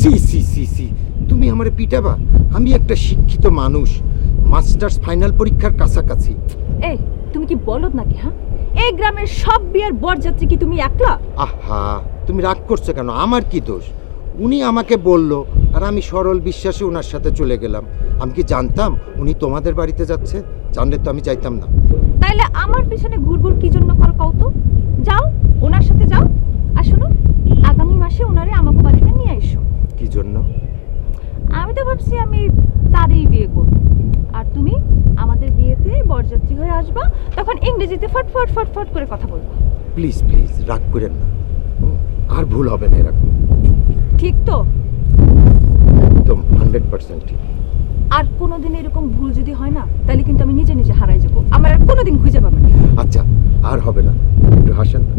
C C C C, তুমি আমারে পিটাবা? আমি একটা শিক্ষিত মানুষ, মাস্টার্স ফাইনাল পরীক্ষার কাছাকাছি। এই তুমি কি বলদ নাকি? হ্যাঁ, এই গ্রামের সব বিয়ের বরযাত্রী কি তুমি একলা? আহা, তুমি রাগ করছো কেন? আমার কি দোষ? উনি আমাকে বলল আর আমি সরল বিশ্বাসে ওনার সাথে চলে গেলাম। আমি কি জানতাম উনি তোমাদের বাড়িতে যাচ্ছে? জানলে তো আমি যাইতাম না। তাইলে আমার পিছনে ঘুরঘুর কি জন্য করো কও তো? যাও, ওনার সাথে যাও। আর শোনো, আগামী মাসে ওনারে আমাকে বাড়িতে নিয়ে এসো। কি জন্য? আমি তো ভাবছি আমি তারই বিয়ে করব, আর তুমি আমাদের বিয়েতে বরযাত্রী হয়ে আসবা। তখন ইংরেজিতে ফটফট ফটফট করে কথা বলবা। প্লিজ প্লিজ, রাগ করেন না। আর ভুল হবে না এরকম। ঠিক তো? একদম 100% ঠিক। আর কোনোদিন এরকম ভুল যদি হয় না, তাহলে কিন্তু আমি নিজে নিজে হারাই যাব। আমার আর কোনোদিন খুঁজে পাবে না। আচ্ছা, আর হবে না। একটু হাসেন না।